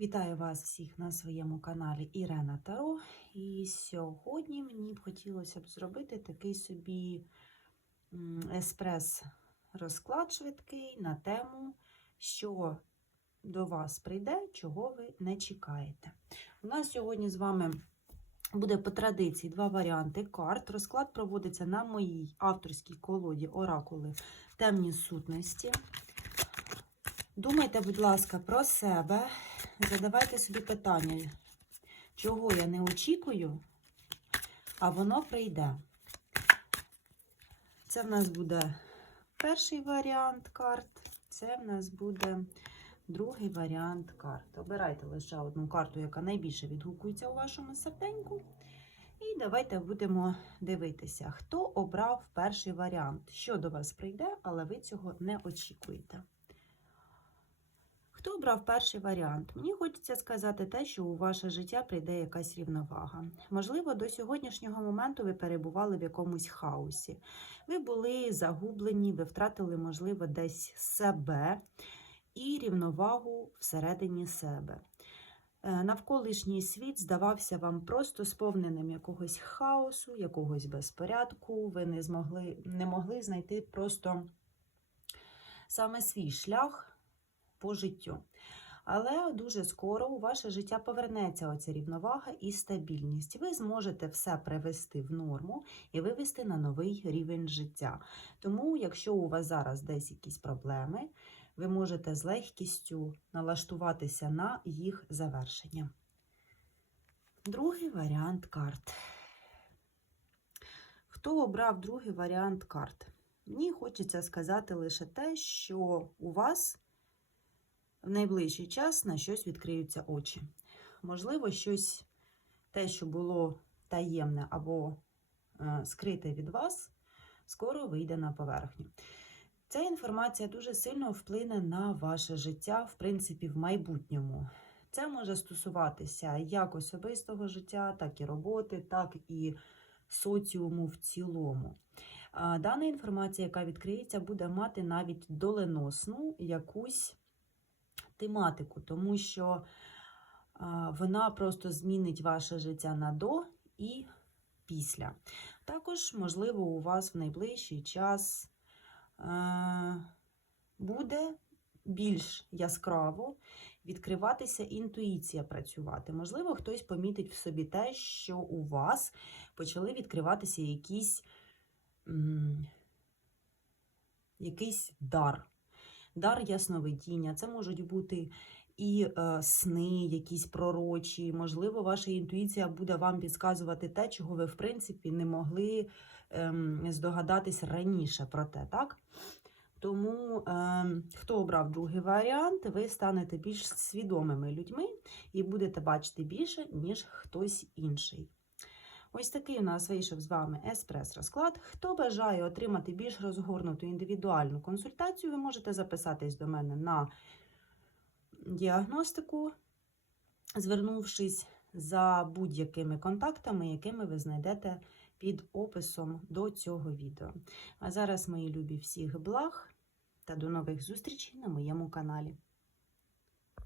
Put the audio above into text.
Вітаю вас всіх на своєму каналі Ірена Таро. І сьогодні мені б хотілося б зробити такий собі еспрес-розклад швидкий на тему, що до вас прийде, чого ви не чекаєте. У нас сьогодні з вами буде по традиції два варіанти карт. Розклад проводиться на моїй авторській колоді Оракули Темні сутності. Думайте, будь ласка, про себе. Задавайте собі питання, чого я не очікую, а воно прийде. Це в нас буде перший варіант карт, це в нас буде другий варіант карт. Обирайте лише одну карту, яка найбільше відгукується у вашому серденьку. І давайте будемо дивитися, хто обрав перший варіант, що до вас прийде, але ви цього не очікуєте. Хто обрав перший варіант? Мені хочеться сказати те, що у ваше життя прийде якась рівновага. Можливо, до сьогоднішнього моменту ви перебували в якомусь хаосі. Ви були загублені, ви втратили, можливо, десь себе і рівновагу всередині себе. Е, Навколишній світ здавався вам просто сповненим якогось хаосу, якогось безпорядку. Ви не змогли, не могли знайти просто саме свій шлях по життю. Але дуже скоро у ваше життя повернеться оця рівновага і стабільність. Ви зможете все привести в норму і вивести на новий рівень життя. Тому, якщо у вас зараз десь якісь проблеми, ви можете з легкістю налаштуватися на їх завершення. Другий варіант карт. Хто обрав другий варіант карт? Мені хочеться сказати лише те, що у вас в найближчий час на щось відкриються очі. Можливо, щось те, що було таємне або е, скрите від вас, скоро вийде на поверхню. Ця інформація дуже сильно вплине на ваше життя, в принципі, в майбутньому. Це може стосуватися як особистого життя, так і роботи, так і соціуму в цілому. Дана інформація, яка відкриється, буде мати навіть доленосну якусь тематику, тому що вона просто змінить ваше життя на до і після. Також, можливо, у вас в найближчий час буде більш яскраво відкриватися інтуїція працювати. Можливо, хтось помітить в собі те, що у вас почали відкриватися якісь, якийсь дар дар ясновидіння. Це можуть бути і е, сни, якісь пророчі. Можливо, ваша інтуїція буде вам підказувати те, чого ви, в принципі, не могли ем, здогадатись раніше про те, так? Тому, е, хто обрав другий варіант, ви станете більш свідомими людьми і будете бачити більше, ніж хтось інший. Ось такий у нас вийшов з вами еспрес-розклад. Хто бажає отримати більш розгорнуту індивідуальну консультацію, ви можете записатись до мене на діагностику, звернувшись за будь-якими контактами, якими ви знайдете під описом до цього відео. А зараз, мої любі, всіх благ та до нових зустрічей на моєму каналі.